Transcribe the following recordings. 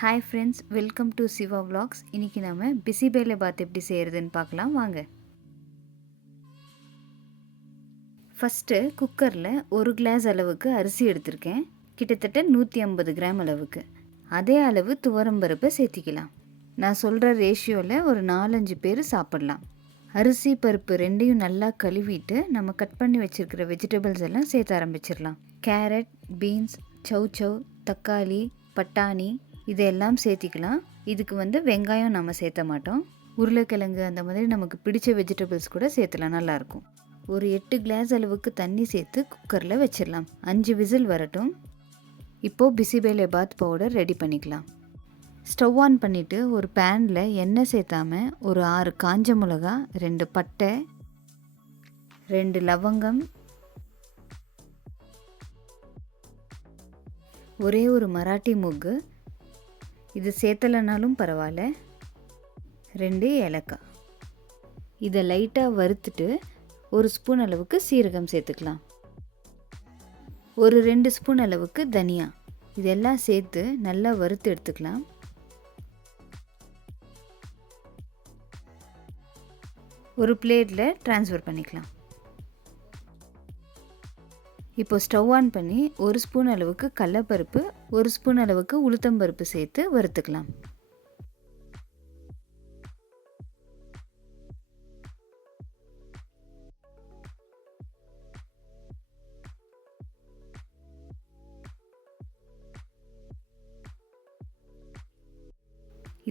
Hi friends, welcome to Siva vlogs. இன்றைக்கி நம்ம பிசிபேலை பாத் எப்படி செய்கிறதுன்னு பார்க்கலாம் வாங்க. ஃபஸ்ட்டு குக்கரில் 1 கிளாஸ் அளவுக்கு அரிசி எடுத்திருக்கேன். கிட்டத்தட்ட 150 கிராம் அளவுக்கு. அதே அளவு துவரம்பருப்பை சேர்த்திக்கலாம். நான் சொல்கிற ரேஷியோவில் ஒரு 4-5 பேர் சாப்பிட்லாம். அரிசி பருப்பு ரெண்டையும் நல்லா கழுவிட்டு நம்ம கட் பண்ணி வச்சுருக்கிற வெஜிடபிள்ஸ் எல்லாம் சேர்த்து ஆரம்பிச்சிடலாம். கேரட், பீன்ஸ், சௌ, தக்காளி, பட்டாணி இதெல்லாம் சேர்த்திக்கலாம். இதுக்கு வெங்காயம் நம்ம சேர்த்த மாட்டோம். உருளைக்கிழங்கு அந்த மாதிரி நமக்கு பிடிச்ச வெஜிடபிள்ஸ் கூட சேர்த்துலாம், நல்லாயிருக்கும். ஒரு 8 கிளாஸ் அளவுக்கு தண்ணி சேர்த்து குக்கரில் வச்சிடலாம். 5 விசில் வரட்டும். இப்போது பிசிபேலை பாத் பவுடர் ரெடி பண்ணிக்கலாம். ஸ்டவ் ஆன் பண்ணிவிட்டு ஒரு பேனில் எண்ணெய் சேர்த்தாம ஒரு 6 காஞ்ச மிளகா, 2 பட்டை, 2 லவங்கம், ஒரே ஒரு மராட்டி மூக்கு, இது சேர்த்தலைனாலும் பரவாயில்ல, 2 ஏலக்காய். இதை லைட்டாக வறுத்துட்டு 1 ஸ்பூன் அளவுக்கு சீரகம் சேர்த்துக்கலாம். ஒரு 2 ஸ்பூன் அளவுக்கு தனியா. இதெல்லாம் சேர்த்து நல்லா வறுத்து எடுத்துக்கலாம். ஒரு பிளேட்டில் ட்ரான்ஸ்ஃபர் பண்ணிக்கலாம். இப்போ ஸ்டவ் ஆன் பண்ணி 1 ஸ்பூன் அளவுக்கு கடலைப்பருப்பு, 1 ஸ்பூன் அளவுக்கு உளுத்தம்பருப்பு சேர்த்து வறுத்துக்கலாம்.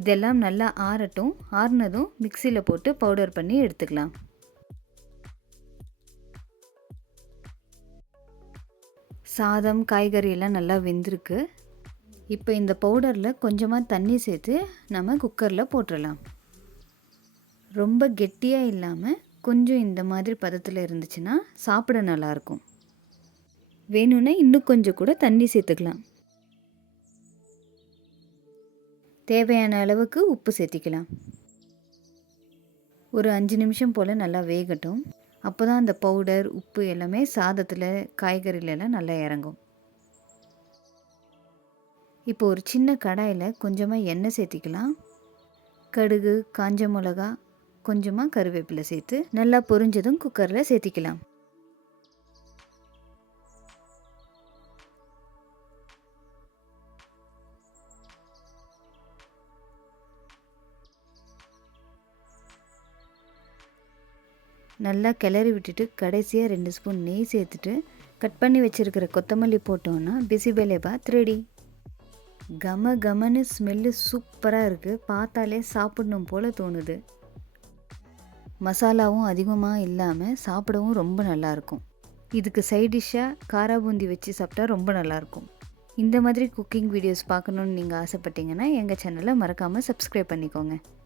இதெல்லாம் நல்லா ஆறட்டும். ஆறுனதும் மிக்சியில் போட்டு பவுடர் பண்ணி எடுத்துக்கலாம். சாதம், காய்கறி எல்லாம் நல்லா வெந்திருக்கு. இப்போ இந்த பவுடரில் கொஞ்சமாக தண்ணி சேர்த்து நம்ம குக்கரில் போட்டுடலாம். ரொம்ப கெட்டியாக இல்லாமல் கொஞ்சம் இந்த மாதிரி பதத்தில் இருந்துச்சுன்னா சாப்பிட நல்லாயிருக்கும். வேணும்னா இன்னும் கொஞ்சம் கூட தண்ணி சேர்த்துக்கலாம். தேவையான அளவுக்கு உப்பு சேர்த்திக்கலாம். ஒரு 5 நிமிஷம் போல் நல்லா வேகட்டும். அப்போ தான் அந்த பவுடர், உப்பு எல்லாமே சாதத்தில், காய்கறிலெல்லாம் நல்லா இறங்கும். இப்போ ஒரு சின்ன கடாயில் கொஞ்சமாக எண்ணெய் சேர்த்திக்கலாம். கடுகு, காஞ்ச மிளகா, கொஞ்சமாக கருவேப்பிலை சேர்த்து நல்லா பொரிஞ்சதும் குக்கரில் சேர்த்திக்கலாம். நல்லா கிளறி விட்டுட்டு கடைசியாக 2 ஸ்பூன் நெய் சேர்த்துட்டு கட் பண்ணி வச்சுருக்கிற கொத்தமல்லி போட்டோன்னா பிசிபேலை பாத் ரெடி. கம கமன்னு ஸ்மெல்லு சூப்பராக இருக்குது. பார்த்தாலே சாப்பிடணும் போல் தோணுது. மசாலாவும் அதிகமாக இல்லாமல் சாப்பிடவும் ரொம்ப நல்லாயிருக்கும். இதுக்கு சைட் டிஷ்ஷாக காரா பூந்தி வச்சு சாப்பிட்டா ரொம்ப நல்லாயிருக்கும். இந்த மாதிரி குக்கிங் வீடியோஸ் பார்க்கணுன்னு நீங்கள் ஆசைப்பட்டீங்கன்னா எங்கள் சேனலை மறக்காமல் சப்ஸ்கிரைப் பண்ணிக்கோங்க.